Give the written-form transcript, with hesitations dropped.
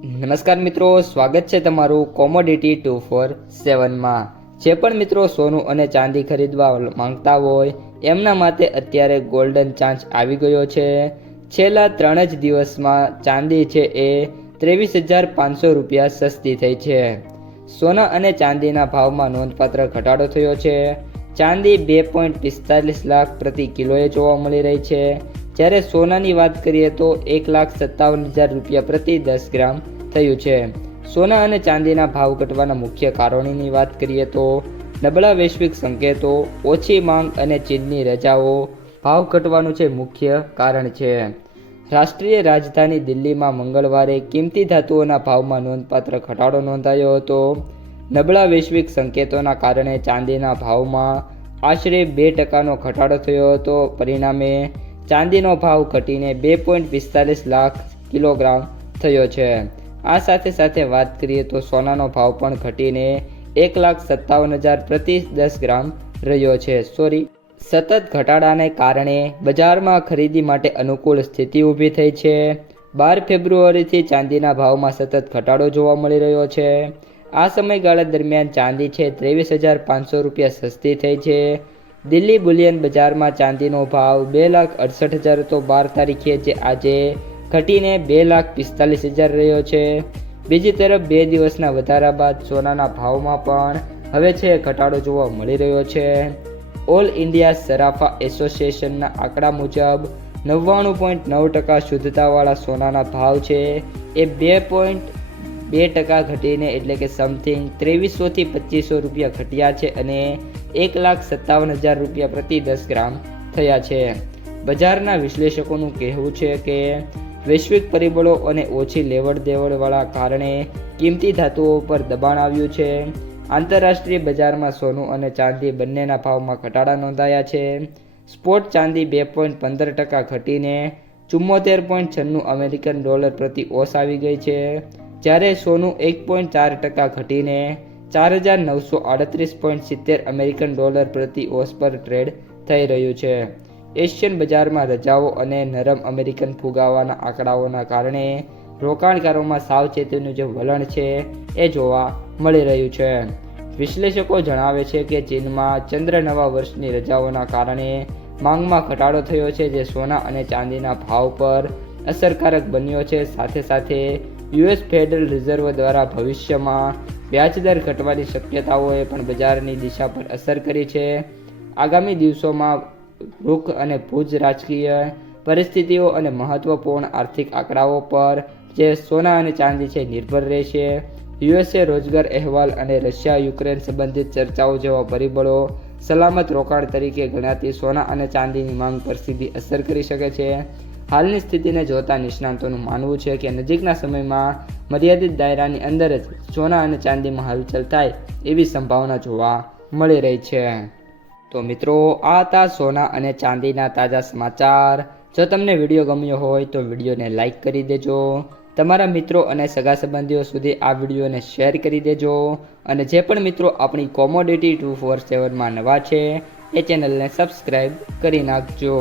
નમસ્કાર મિત્રો, સ્વાગત છે તમારું કોમોડિટી 247માં। જે પણ મિત્રો સોનું અને ચાંદી ખરીદવા માંગતા હોય એમના માટે અત્યારે ગોલ્ડન ચાન્સ આવી ગયો છે। છેલ્લા 3 જ દિવસમાં ચાંદી છે એ 23,500 રૂપિયા સસ્તી થઈ છે। સોના અને ચાંદીના ભાવમાં નોંધપાત્ર ઘટાડો થયો છે। ચાંદી 2.45 લાખ પ્રતિ કિલોએ જોવા મળી રહી છે, જ્યારે સોનાની વાત કરીએ તો 1,57,000 રૂપિયા પ્રતિ 10 ગ્રામ થયું છે। સોના અને ચાંદીના ભાવ ઘટવાના મુખ્ય કારણોની વાત કરીએ તો નબળા વૈશ્વિક સંકેતો, ઓછી માંગ અને ચીનની રજાઓ ભાવ ઘટવાનું છે મુખ્ય કારણ છે। રાષ્ટ્રીય રાજધાની દિલ્હીમાં મંગળવારે કિંમતી ધાતુઓના ભાવમાં નોંધપાત્ર ઘટાડો નોંધાયો હતો। નબળા વૈશ્વિક સંકેતોના કારણે ચાંદીના ભાવમાં આશરે 2% ઘટાડો થયો હતો। પરિણામે ચાંદીનો ભાવ ઘટીને 2.45 લાખ કિલોગ્રામ થયો છે। આ સાથે વાત કરીએ તો સોનાનો ભાવ પણ ઘટીને 1,57,000 પ્રતિ 10 ગ્રામ રહ્યો છે। સતત ઘટાડાને કારણે બજારમાં ખરીદી માટે અનુકૂળ સ્થિતિ ઊભી થઈ છે। 12 ફેબ્રુઆરીથી ચાંદીના ભાવમાં સતત ઘટાડો જોવા મળી રહ્યો છે। આ સમયગાળા દરમિયાન ચાંદી છે 23,500 રૂપિયા સસ્તી થઈ છે। દિલ્હી બુલિયન બજારમાં ચાંદીનો ભાવ 2,68,000 હતો 12 તારીખે, જે આજે ઘટીને 2,45,000 રહ્યો છે। બીજી તરફ 2 દિવસના વધારા બાદ સોનાના ભાવમાં પણ હવે છે ઘટાડો જોવા મળી રહ્યો છે। ઓલ ઇન્ડિયા સરાફા એસોસિએશનના આંકડા મુજબ 99.9% શુદ્ધતાવાળા સોનાના ભાવ છે એ 2.2% ઘટીને એટલે કે સમથિંગ 2300 થી 2500 રૂપિયા ઘટ્યા છે અને 1,57,000 રૂપિયા પ્રતિ 10 ગ્રામ થયા છે। બજારના વિશ્લેષકોનું કહેવું છે કે વૈશ્વિક પરિબળો અને ઓછી લેવડ દેવડવાળા કારણે કિંમતી ધાતુઓ પર દબાણ આવ્યું છે। આંતરરાષ્ટ્રીય બજારમાં સોનું અને ચાંદી બંનેના ભાવમાં ઘટાડા નોંધાયા છે। સ્પોટ ચાંદી 2.15% ઘટીને 74.96 અમેરિકન ડોલર પ્રતિ ઓસ આવી ગઈ છે, જ્યારે સોનું 1.4% ઘટીને 4,938.70 અમેરિકન ડોલર પ્રતિ ઓસ પર ટ્રેડ થઈ રહ્યું છે। એશિયન બજારમાં રજાઓ અને નરમ અમેરિકન ફુગાવાના આંકડાઓના કારણે રોકાણકારોમાં સાવચેતીનું જે વલણ છે એ જોવા મળી રહ્યું છે। વિશ્લેષકો જણાવે છે કે ચીનમાં ચંદ્ર નવા વર્ષની રજાઓના કારણે માંગમાં ઘટાડો થયો છે, જે સોના અને ચાંદીના ભાવ પર અસરકારક બન્યો છે। સાથે યુએસ ફેડરલ રિઝર્વ દ્વારા ભવિષ્યમાં વ્યાજદર ઘટવાની શક્યતાઓએ પણ બજારની દિશા પર અસર કરી છે। આગામી દિવસોમાં રૂખ અને ભૂજ રાજકીય પરિસ્થિતિઓ અને મહત્વપૂર્ણ આર્થિક આંકડાઓ પર જે સોના અને ચાંદી છે નિર્ભર રહેશે। યુએસએ રોજગાર અહેવાલ અને રશિયા યુક્રેન સંબંધિત ચર્ચાઓ જેવા પરિબળો સલામત રોકાણ તરીકે ગણાતી સોના અને ચાંદીની માંગ પર સીધી અસર કરી શકે છે। હાલની સ્થિતિને જોતા નિષ્ણાતોનું માનવું છે કે નજીકના સમયમાં મર્યાદિત દાયરાની અંદર જ સોના અને ચાંદીમાં હલચલ થાય એવી સંભાવના જોવા મળી રહી છે। તો મિત્રો, આ હતા સોના અને ચાંદીના તાજા સમાચાર। જો તમને વિડીયો ગમ્યો હોય તો વિડીયોને લાઈક કરી દેજો, તમારા મિત્રો અને સગા સંબંધીઓ સુધી આ વિડીયોને શેર કરી દેજો, અને જે પણ મિત્રો આપણી કોમોડિટી 247માં નવા છે એ ચેનલને સબસ્ક્રાઈબ કરી નાખજો।